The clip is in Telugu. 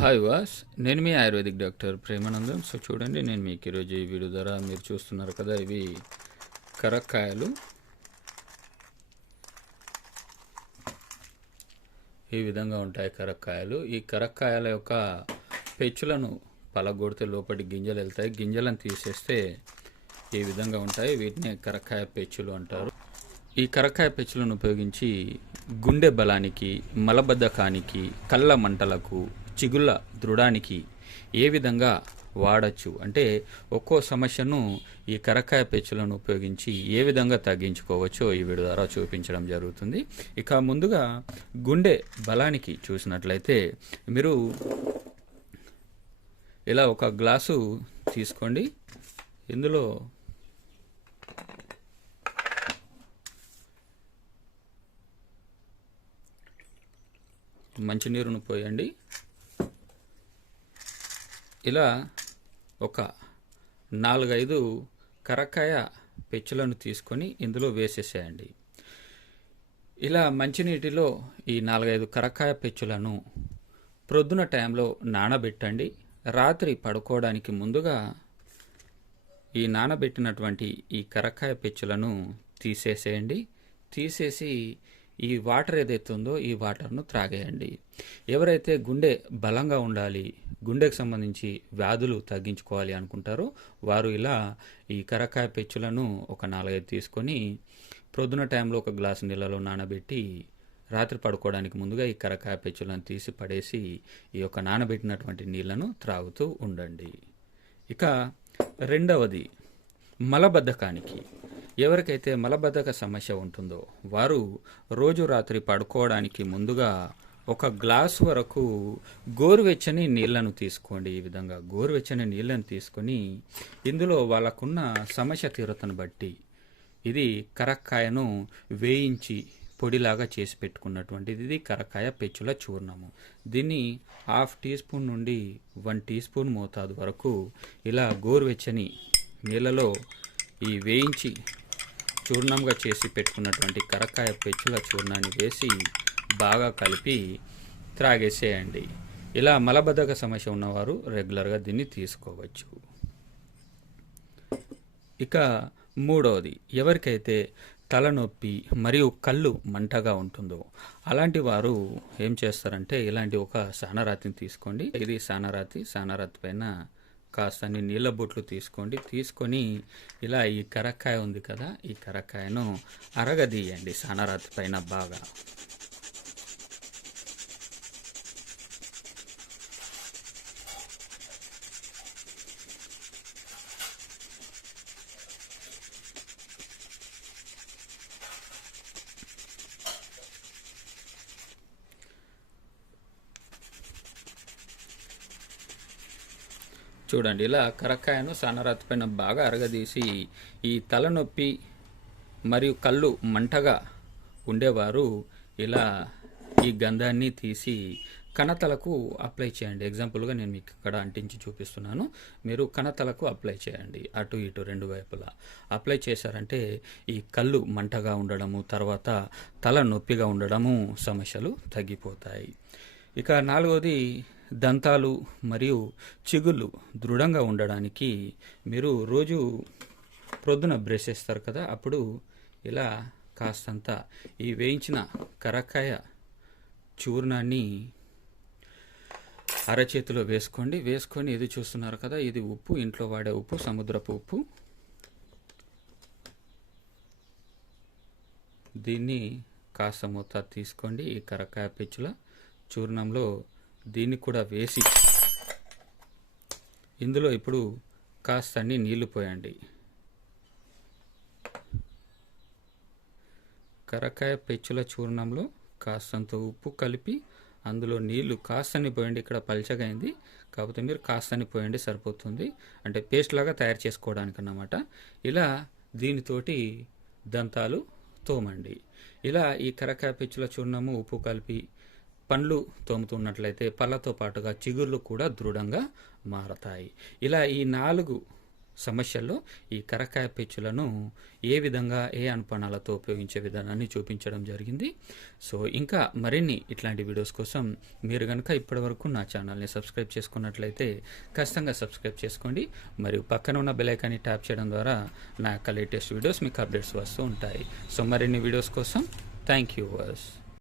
హాయ్ వాస్ నేను మీ ఆయుర్వేదిక్ డాక్టర్ ప్రేమానందం. సో చూడండి నేను మీకు ఈరోజు ఈ వీడియో ద్వారా మీరు చూస్తున్నారు కదా ఇవి కరక్కాయలు. ఈ విధంగా ఉంటాయి కరక్కాయలు. ఈ కరక్కాయల యొక్క పెచ్చులను పలగొడితే లోపటి గింజలు వెళ్తాయి. గింజలను తీసేస్తే ఈ విధంగా ఉంటాయి. వీటిని కరక్కాయ పెచ్చులు అంటారు. ఈ కరక్కాయ పెచ్చులను ఉపయోగించి గుండె బలానికి మలబద్ధకానికి కళ్ళ మంటలకు చిగుళ్ళ దృఢానికి ఏ విధంగా వాడచ్చు? అంటే ఒక్కో సమస్యను ఈ కరక్కాయ పెచ్చులను ఉపయోగించి ఏ విధంగా తగ్గించుకోవచ్చో ఈ వీడియో ద్వారా చూపించడం జరుగుతుంది. ఇక ముందుగా గుండె బలానికి చూసినట్లయితే మీరు ఇలా ఒక గ్లాసు తీసుకోండి. ఇందులో మంచినీరును పోయండి. ఇలా ఒక నాలుగైదు కరక్కాయ పెచ్చులను తీసుకొని ఇందులో వేసేసేయండి. ఇలా మంచినీటిలో ఈ నాలుగైదు కరక్కాయ పెచ్చులను ప్రొద్దున టైంలో నానబెట్టండి. రాత్రి పడుకోవడానికి ముందుగా ఈ నానబెట్టినటువంటి ఈ కరక్కాయ పెచ్చులను తీసేసేయండి. తీసేసి ఈ వాటర్ ఏదైతే ఉందో ఈ వాటర్ను త్రాగేయండి. ఎవరైతే గుండె బలంగా ఉండాలి గుండెకు సంబంధించి వ్యాధులు తగ్గించుకోవాలి అనుకుంటారో వారు ఇలా ఈ కరకాయ పెచ్చులను ఒక నాలుగైదు తీసుకొని ప్రొద్దున టైంలో ఒక గ్లాసు నీళ్ళలో నానబెట్టి రాత్రి పడుకోవడానికి ముందుగా ఈ కరకాయ పెచ్చులను తీసి పడేసి ఈ యొక్క నానబెట్టినటువంటి నీళ్ళను త్రాగుతూ ఉండండి. ఇక రెండవది మలబద్ధకానికి. ఎవరికైతే మలబద్ధక సమస్య ఉంటుందో వారు రోజు రాత్రి పడుకోవడానికి ముందుగా ఒక గ్లాస్ వరకు గోరువెచ్చని నీళ్ళను తీసుకోండి. ఈ విధంగా గోరువెచ్చని నీళ్ళను తీసుకొని ఇందులో వాళ్ళకున్న సమస్య తీవ్రతను బట్టి ఇది కరక్కాయను వేయించి పొడిలాగా చేసి పెట్టుకున్నటువంటిది. ఇది కరక్కాయ పెచ్చుల చూర్ణము. దీన్ని హాఫ్ టీ స్పూన్ నుండి వన్ టీ స్పూన్ మోతాదు వరకు ఇలా గోరువెచ్చని నీళ్ళలో ఈ వేయించి చూర్ణంగా చేసి పెట్టుకున్నటువంటి కరక్కాయ పెచ్చుల చూర్ణాన్ని వేసి బాగా కలిపి త్రాగేసేయండి. ఇలా మలబద్ధక సమస్య ఉన్నవారు రెగ్యులర్గా దీన్ని తీసుకోవచ్చు. ఇక మూడవది ఎవరికైతే తలనొప్పి మరియు కళ్ళు మంటగా ఉంటుందో అలాంటి వారు ఏం చేస్తారంటే ఇలాంటి ఒక సానరాతిని తీసుకోండి. ఇది సానరాతి సానరాతి పైన కాస్తని నీళ్ళ బొట్లు తీసుకోండి. తీసుకొని ఇలా ఈ కరక్కాయ ఉంది కదా ఈ కరక్కాయను అరగదీయండి. సనరాతి పైన బాగా. చూడండి ఇలా కరక్కాయను సన్నరాతి పైన బాగా అరగదీసి ఈ తలనొప్పి మరియు కళ్ళు మంటగా ఉండేవారు. ఇలా ఈ గంధాన్ని తీసి కణతలకు అప్లై చేయండి. ఎగ్జాంపుల్గా నేను మీకు ఇక్కడ అంటించి చూపిస్తున్నాను. మీరు కణతలకు అప్లై చేయండి అటు ఇటు రెండు వైపులా. అప్లై చేశారంటే ఈ కళ్ళు మంటగా ఉండడము తర్వాత తల నొప్పిగా ఉండడము సమస్యలు తగ్గిపోతాయి. ఇక నాలుగోది దంతాలు మరియు చిగుళ్ళు దృఢంగా ఉండడానికి మీరు రోజు ప్రొద్దున బ్రష్ చేస్తారు కదా అప్పుడు ఇలా కాస్తంత ఈ వేయించిన కరక్కాయ చూర్ణాన్ని అరచేతిలో వేసుకోండి. వేసుకొని ఇది చూస్తున్నారు కదా ఇది ఉప్పు ఇంట్లో వాడే ఉప్పు సముద్రపు ఉప్పు. దీన్ని కాస్త మూత తీసుకోండి ఈ కరక్కాయ పిచ్చుల చూర్ణంలో. దీన్ని కూడా వేసి ఇందులో ఇప్పుడు కాస్త అన్ని నీళ్ళు పోయండి. కరకాయ పెచ్చుల చూర్ణంలో కాస్తంత ఉప్పు కలిపి అందులో నీళ్ళు కాస్తని పోయండి. ఇక్కడ పల్చగా అయింది. కాకపోతే మీరు కాస్తని పోయండి సరిపోతుంది. అంటే పేస్ట్ లాగా తయారు చేసుకోవడానికి అన్నమాట ఇలా దీనితోటి దంతాలు తోమండి. ఇలా ఈ కరకాయ పెచ్చుల చూర్ణము ఉప్పు కలిపి పండ్లు తోముతున్నట్లయితే పళ్ళతో పాటుగా చిగుర్లు కూడా దృఢంగా మారతాయి. ఇలా ఈ నాలుగు సమస్యల్లో ఈ కరకాయ పెచ్చులను ఏ విధంగా ఏ అనుపణాలతో ఉపయోగించే విధానాన్ని చూపించడం జరిగింది. సో ఇంకా మరిన్ని ఇట్లాంటి వీడియోస్ కోసం మీరు కనుక ఇప్పటివరకు నా ఛానల్ని సబ్స్క్రైబ్ చేసుకున్నట్లయితే ఖచ్చితంగా సబ్స్క్రైబ్ చేసుకోండి. మరియు పక్కన ఉన్న బెలైకాన్ని ట్యాప్ చేయడం ద్వారా నా యొక్క లేటెస్ట్ వీడియోస్ మీకు అప్డేట్స్ వస్తూ ఉంటాయి. సో మరిన్ని వీడియోస్ కోసం థ్యాంక్ యూ వర్స్